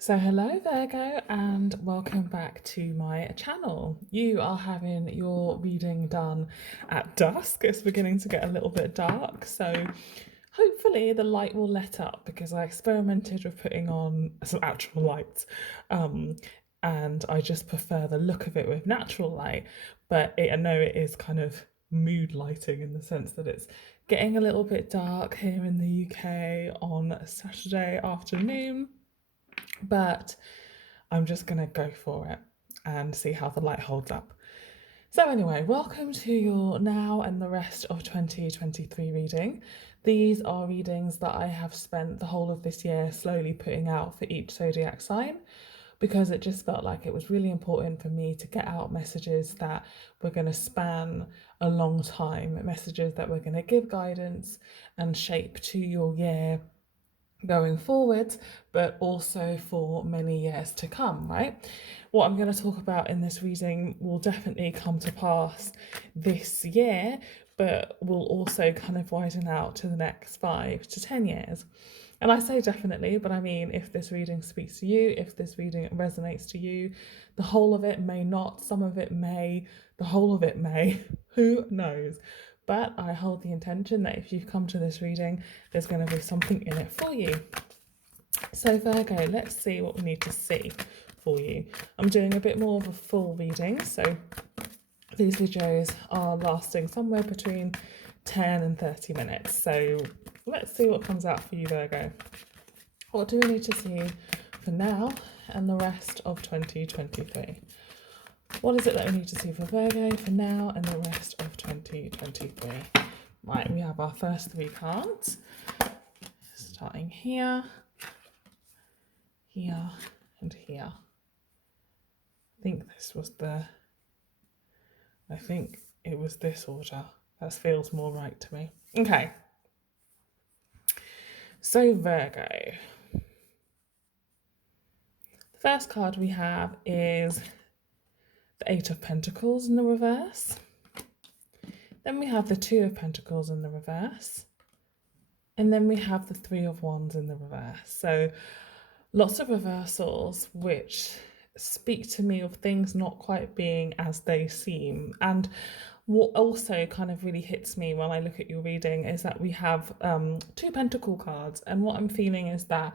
So hello Virgo and welcome back to my channel. You are having your reading done at dusk. It's beginning to get a little bit dark, so hopefully the light will let up because I experimented with putting on some actual lights, and I just prefer the look of it with natural light, but I know it is kind of mood lighting in the sense that it's getting a little bit dark here in the UK on a Saturday afternoon, but I'm just gonna go for it and see how the light holds up. So anyway, welcome to your now and the rest of 2023 reading. These are readings that I have spent the whole of this year slowly putting out for each zodiac sign, because it just felt like it was really important for me to get out messages that were going to span a long time, messages that were going to give guidance and shape to your year going forward, but also for many years to come, right? What I'm going to talk about in this reading will definitely come to pass this year, but will also kind of widen out to the next 5 to 10 years. And I say definitely, but I mean, if this reading speaks to you, if this reading resonates to you, the whole of it may not, some of it may, the whole of it may, who knows? But I hold the intention that if you've come to this reading, there's going to be something in it for you. So Virgo, let's see what we need to see for you. I'm doing a bit more of a full reading, so these videos are lasting somewhere between 10 and 30 minutes. So let's see what comes out for you, Virgo. What do we need to see for now and the rest of 2023? What is it that we need to see for Virgo for now and the rest of 2023? Right, we have our first 3 cards, starting here, here, and here. I think it was this order. That feels more right to me. Okay. So Virgo. The first card we have is the 8 of Pentacles in the reverse. Then we have the 2 of Pentacles in the reverse. And then we have the 3 of Wands in the reverse. So lots of reversals which speak to me of things not quite being as they seem. And what also kind of really hits me when I look at your reading is that we have 2 Pentacle cards. And what I'm feeling is that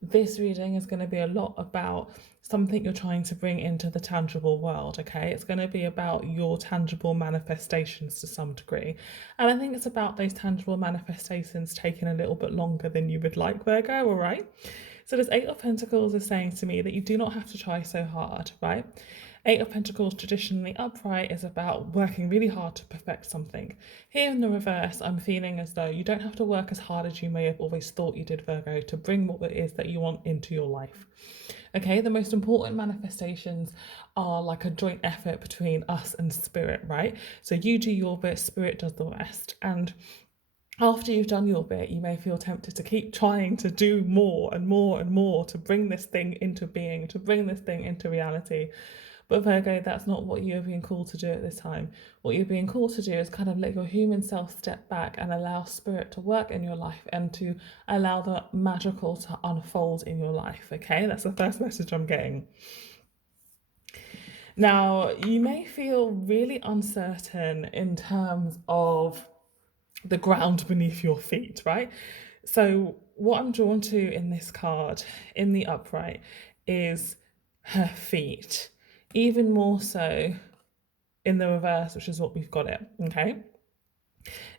this reading is going to be a lot about something you're trying to bring into the tangible world, okay? It's going to be about your tangible manifestations to some degree. And I think it's about those tangible manifestations taking a little bit longer than you would like, Virgo, all right? So this 8 of Pentacles is saying to me that you do not have to try so hard, right? 8 of Pentacles, traditionally upright, is about working really hard to perfect something. Here in the reverse, I'm feeling as though you don't have to work as hard as you may have always thought you did, Virgo, to bring what it is that you want into your life. Okay, the most important manifestations are like a joint effort between us and spirit, right? So you do your bit, spirit does the rest. And after you've done your bit, you may feel tempted to keep trying to do more and more and more to bring this thing into being, to bring this thing into reality. But Virgo, that's not what you're being called to do at this time. What you're being called to do is kind of let your human self step back and allow spirit to work in your life and to allow the magical to unfold in your life, okay? That's the first message I'm getting. Now, you may feel really uncertain in terms of the ground beneath your feet, right? So what I'm drawn to in this card, in the upright, is her feet. Even more so in the reverse, which is what we've got it, okay?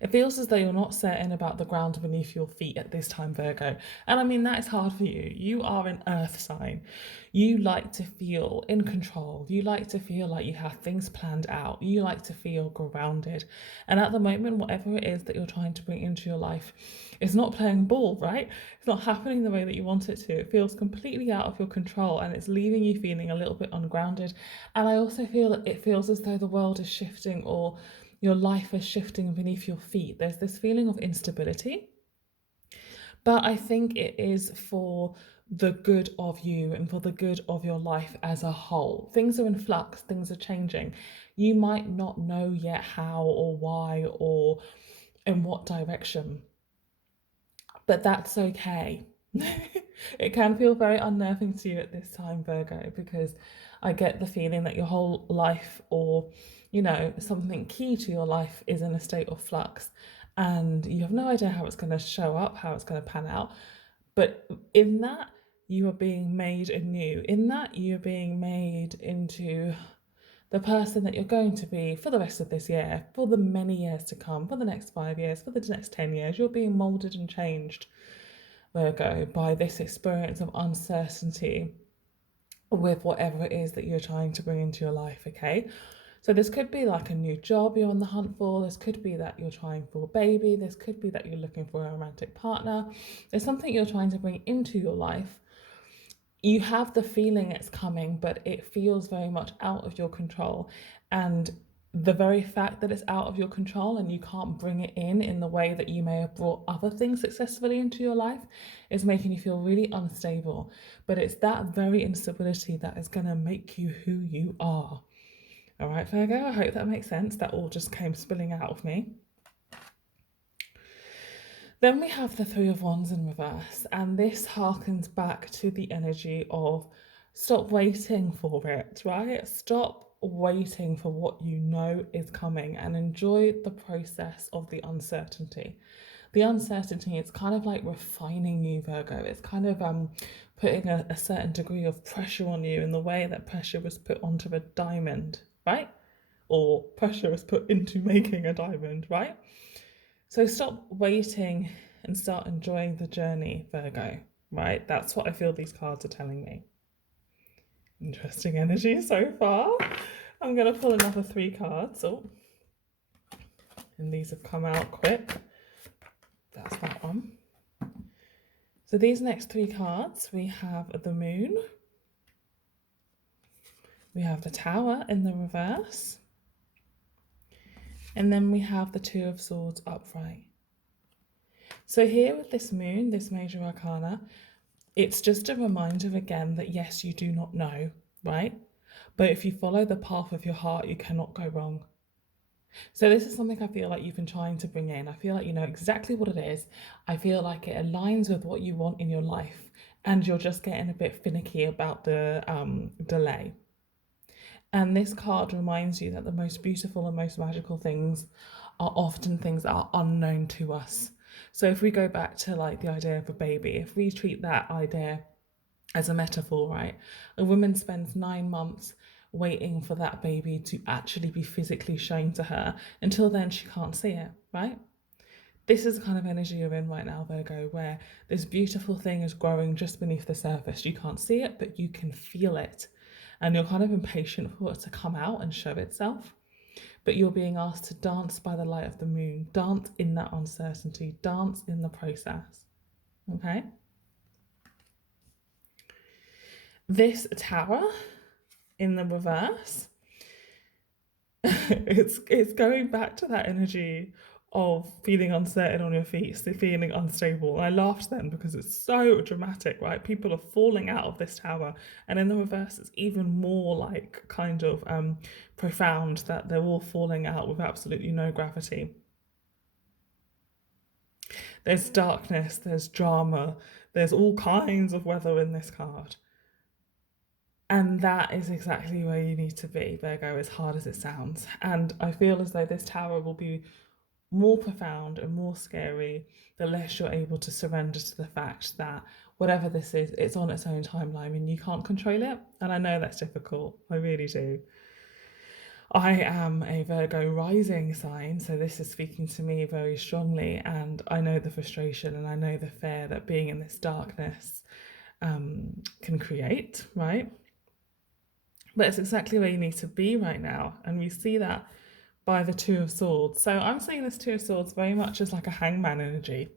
It feels as though you're not certain about the ground beneath your feet at this time, Virgo. And I mean, that is hard for you. You are an earth sign. You like to feel in control. You like to feel like you have things planned out. You like to feel grounded. And at the moment, whatever it is that you're trying to bring into your life is not playing ball, right? It's not happening the way that you want it to. It feels completely out of your control and it's leaving you feeling a little bit ungrounded. And I also feel that it feels as though the world is shifting, or your life is shifting beneath your feet. There's this feeling of instability, but I think it is for the good of you and for the good of your life as a whole. Things are in flux, things are changing. You might not know yet how or why or in what direction, but that's okay. It can feel very unnerving to you at this time, Virgo, because I get the feeling that your whole life, or, something key to your life, is in a state of flux, and you have no idea how it's going to show up, how it's going to pan out. But in that, you are being made anew. In that, you're being made into the person that you're going to be for the rest of this year, for the many years to come, for the next 5 years, for the next 10 years. You're being molded and changed, Virgo, by this experience of uncertainty with whatever it is that you're trying to bring into your life, okay? So this could be like a new job you're on the hunt for. This could be that you're trying for a baby. This could be that you're looking for a romantic partner. There's something you're trying to bring into your life. You have the feeling it's coming, but it feels very much out of your control. And the very fact that it's out of your control and you can't bring it in the way that you may have brought other things successfully into your life is making you feel really unstable. But it's that very instability that is going to make you who you are. All right, Virgo, I hope that makes sense. That all just came spilling out of me. Then we have the Three of Wands in reverse, and this harkens back to the energy of stop waiting for it, right? Stop waiting for what you know is coming and enjoy the process of the uncertainty. The uncertainty is kind of like refining you, Virgo. It's kind of putting a certain degree of pressure on you in the way that pressure was put onto a diamond, right? Or pressure was put into making a diamond, right? So stop waiting and start enjoying the journey, Virgo, right? That's what I feel these cards are telling me. Interesting energy so far. I'm going to pull another 3 cards. Oh, and these have come out quick. That's that one. So these next 3 cards, we have the Moon. We have the Tower in the reverse. And then we have the Two of Swords upright. So here with this Moon, this major arcana, it's just a reminder again that yes, you do not know, right? But if you follow the path of your heart, you cannot go wrong. So this is something I feel like you've been trying to bring in. I feel like you know exactly what it is. I feel like it aligns with what you want in your life, and you're just getting a bit finicky about the delay. And this card reminds you that the most beautiful and most magical things are often things that are unknown to us. So if we go back to like the idea of a baby, if we treat that idea as a metaphor, right? A woman spends 9 months waiting for that baby to actually be physically shown to her. Until then, she can't see it, right? This is the kind of energy you're in right now, Virgo, where this beautiful thing is growing just beneath the surface. You can't see it, but you can feel it. And you're kind of impatient for it to come out and show itself. But you're being asked to dance by the light of the moon, dance in that uncertainty, dance in the process. Okay? This Tower in the reverse, it's going back to that energy of feeling uncertain on your feet, feeling unstable. And I laughed then because it's so dramatic, right? People are falling out of this tower. And in the reverse, it's even more like kind of profound that they're all falling out with absolutely no gravity. There's darkness, there's drama, there's all kinds of weather in this card. And that is exactly where you need to be, Virgo, as hard as it sounds. And I feel as though this tower will be more profound and more scary the less you're able to surrender to the fact that whatever this is, it's on its own timeline and you can't control it. And I know that's difficult. I really do. I am a Virgo rising sign, so this is speaking to me very strongly, and I know the frustration and I know the fear that being in this darkness can create, right? But it's exactly where you need to be right now, and we see that by the Two of Swords. So I'm seeing this Two of Swords very much as like a hangman energy.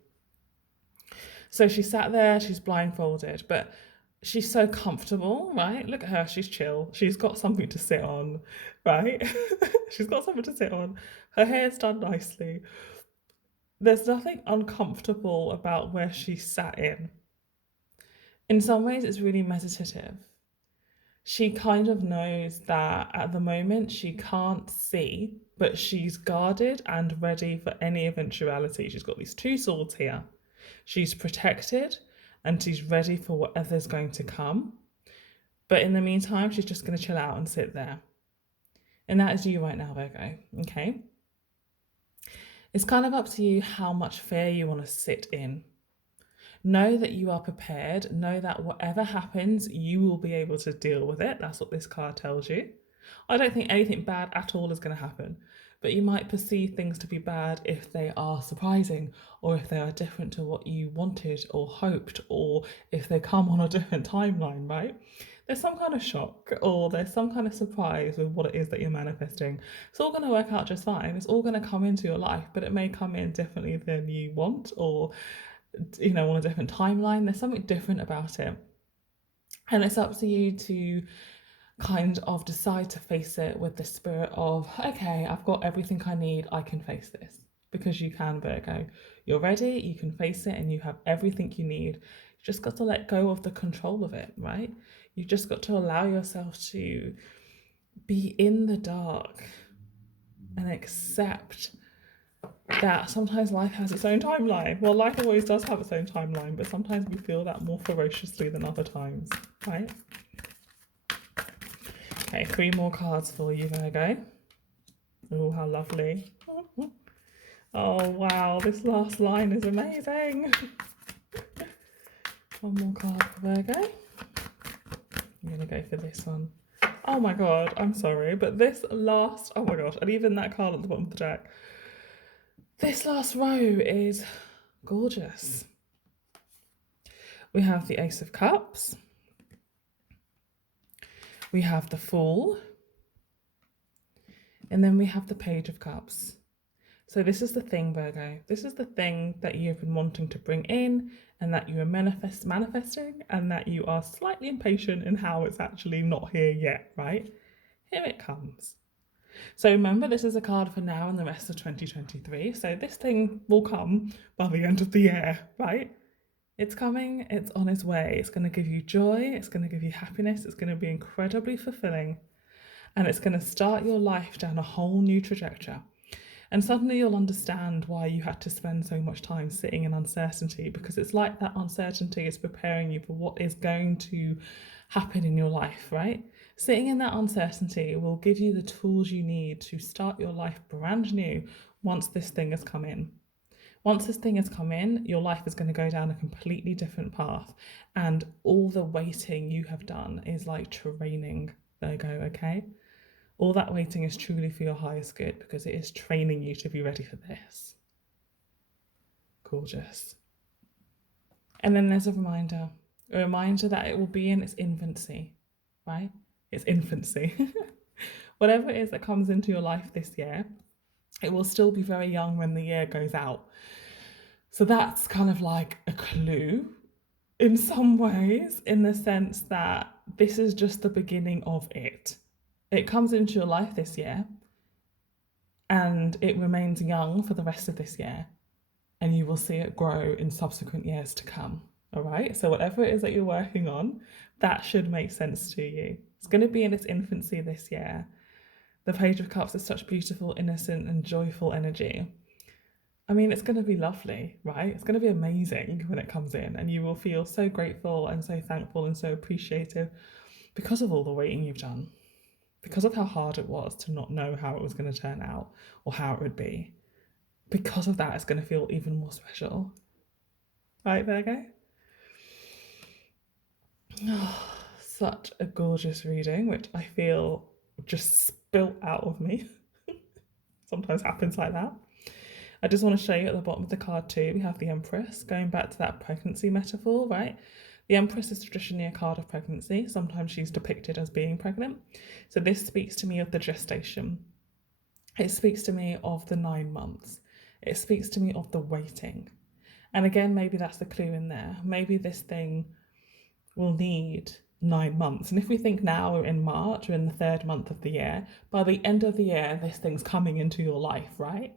So she sat there, she's blindfolded, but she's so comfortable, right? Look at her, she's chill. She's got something to sit on, right? She's got something to sit on. Her hair's done nicely. There's nothing uncomfortable about where she sat in. In some ways, it's really meditative. She kind of knows that at the moment she can't see, but she's guarded and ready for any eventuality. She's got these 2 swords here. She's protected and she's ready for whatever's going to come. But in the meantime, she's just going to chill out and sit there. And that is you right now, Virgo. Okay. It's kind of up to you how much fear you want to sit in. Know that you are prepared. Know that whatever happens, you will be able to deal with it. That's what this card tells you. I don't think anything bad at all is going to happen, but you might perceive things to be bad if they are surprising, or if they are different to what you wanted or hoped, or if they come on a different timeline, right? There's some kind of shock, or there's some kind of surprise with what it is that you're manifesting. It's all going to work out just fine. It's all going to come into your life, but it may come in differently than you want, or on a different timeline. There's something different about it. And it's up to you to kind of decide to face it with the spirit of, okay, I've got everything I need, I can face this. Because you can, Virgo. You're ready, you can face it, and you have everything you need. You just got to let go of the control of it, right? You've just got to allow yourself to be in the dark and accept that sometimes life has its own timeline. Well, life always does have its own timeline, but sometimes we feel that more ferociously than other times, right? Okay, 3 more cards for you, Virgo. Oh, how lovely. Oh, wow, this last line is amazing. 1 more card for Virgo. I'm going to go for this one. Oh my God, I'm sorry, but this last, oh my gosh, and even that card at the bottom of the deck, this last row is gorgeous. We have the Ace of Cups. We have the Fool. And then we have the Page of Cups. So this is the thing, Virgo. This is the thing that you've been wanting to bring in, and that you are manifesting, and that you are slightly impatient in how it's actually not here yet, right? Here it comes. So remember, this is a card for now and the rest of 2023. So this thing will come by the end of the year, right? It's coming, it's on its way. It's going to give you joy, it's going to give you happiness, it's going to be incredibly fulfilling, and it's going to start your life down a whole new trajectory. And suddenly you'll understand why you had to spend so much time sitting in uncertainty, because it's like that uncertainty is preparing you for what is going to happen in your life, right? Sitting in that uncertainty will give you the tools you need to start your life brand new once this thing has come in. Once this thing has come in, your life is going to go down a completely different path. And all the waiting you have done is like training, Virgo, okay? All that waiting is truly for your highest good, because it is training you to be ready for this. Gorgeous. And then there's a reminder that it will be in its infancy, right? Its infancy. Whatever it is that comes into your life this year, it will still be very young when the year goes out. So that's kind of like a clue in some ways, in the sense that this is just the beginning of it. It comes into your life this year, and it remains young for the rest of this year, and you will see it grow in subsequent years to come. All right, so whatever it is that you're working on, that should make sense to you. It's going to be in its infancy this year. The Page of Cups is such beautiful, innocent, and joyful energy. I mean, it's going to be lovely, right? It's going to be amazing when it comes in, and you will feel so grateful and so thankful and so appreciative because of all the waiting you've done, because of how hard it was to not know how it was going to turn out or how it would be. Because of that, it's going to feel even more special. Right, Virgo? Oh, such a gorgeous reading, which I feel just spilt out of me. Sometimes happens like that. I just want to show you at the bottom of the card too, we have the Empress, going back to that pregnancy metaphor, right? The Empress is traditionally a card of pregnancy. Sometimes she's depicted as being pregnant. So this speaks to me of the gestation. It speaks to me of the 9 months. It speaks to me of the waiting. And again, maybe that's the clue in there. Maybe this thing will need 9 months. And if we think now we're in March, we're in the 3rd month of the year, by the end of the year, this thing's coming into your life, right?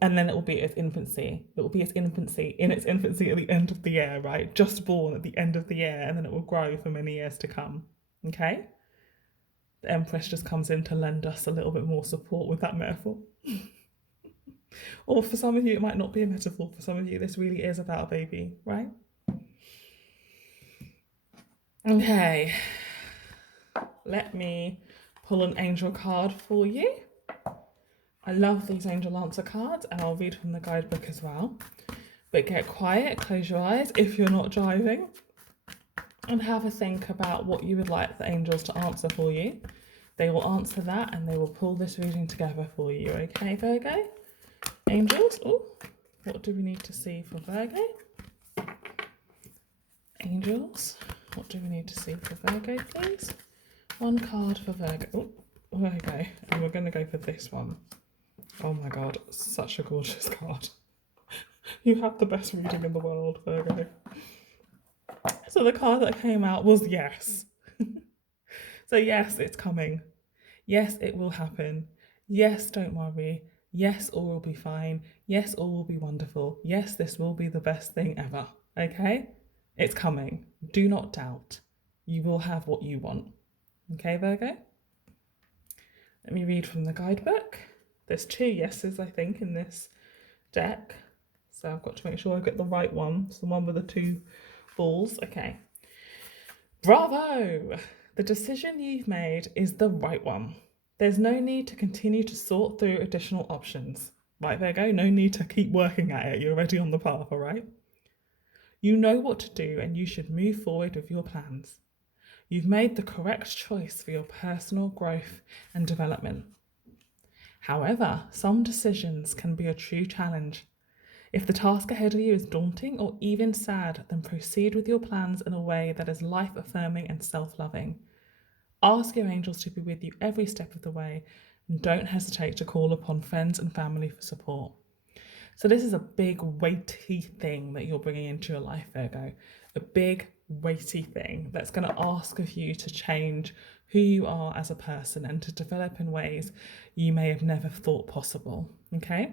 And then it will be its infancy. It will be its infancy at the end of the year, right? Just born at the end of the year, and then it will grow for many years to come, okay? The Empress just comes in to lend us a little bit more support with that metaphor. Or for some of you, it might not be a metaphor. For some of you, this really is about a baby, right? Okay, let me pull an angel card for you. I love these angel answer cards, and I'll read from the guidebook as well. But get quiet, close your eyes if you're not driving, and have a think about what you would like the angels to answer for you. They will answer that and they will pull this reading together for you, okay, Virgo? Angels, oh, what do we need to see for Virgo? Angels, what do we need to see for Virgo, please? One card for Virgo. Oh, Virgo, and we're going to go for this one. Oh my god, such a gorgeous card. You have the best reading in the world, Virgo. So the card that came out was yes. So yes, it's coming. Yes, it will happen. Yes, don't worry. Yes, all will be fine. Yes, all will be wonderful. Yes, this will be the best thing ever. Okay? It's coming. Do not doubt. You will have what you want. Okay, Virgo? Let me read from the guidebook. There's 2 yeses, I think, in this deck. So I've got to make sure I get the right one. It's the one with the 2 balls. Okay. Bravo! The decision you've made is the right one. There's no need to continue to sort through additional options. Right, Virgo, no need to keep working at it. You're already on the path, all right? You know what to do and you should move forward with your plans. You've made the correct choice for your personal growth and development. However, some decisions can be a true challenge. If the task ahead of you is daunting or even sad, then proceed with your plans in a way that is life-affirming and self-loving. Ask your angels to be with you every step of the way, and don't hesitate to call upon friends and family for support. So this is a big, weighty thing that you're bringing into your life, Virgo. A big, weighty thing that's going to ask of you to change who you are as a person and to develop in ways you may have never thought possible, okay?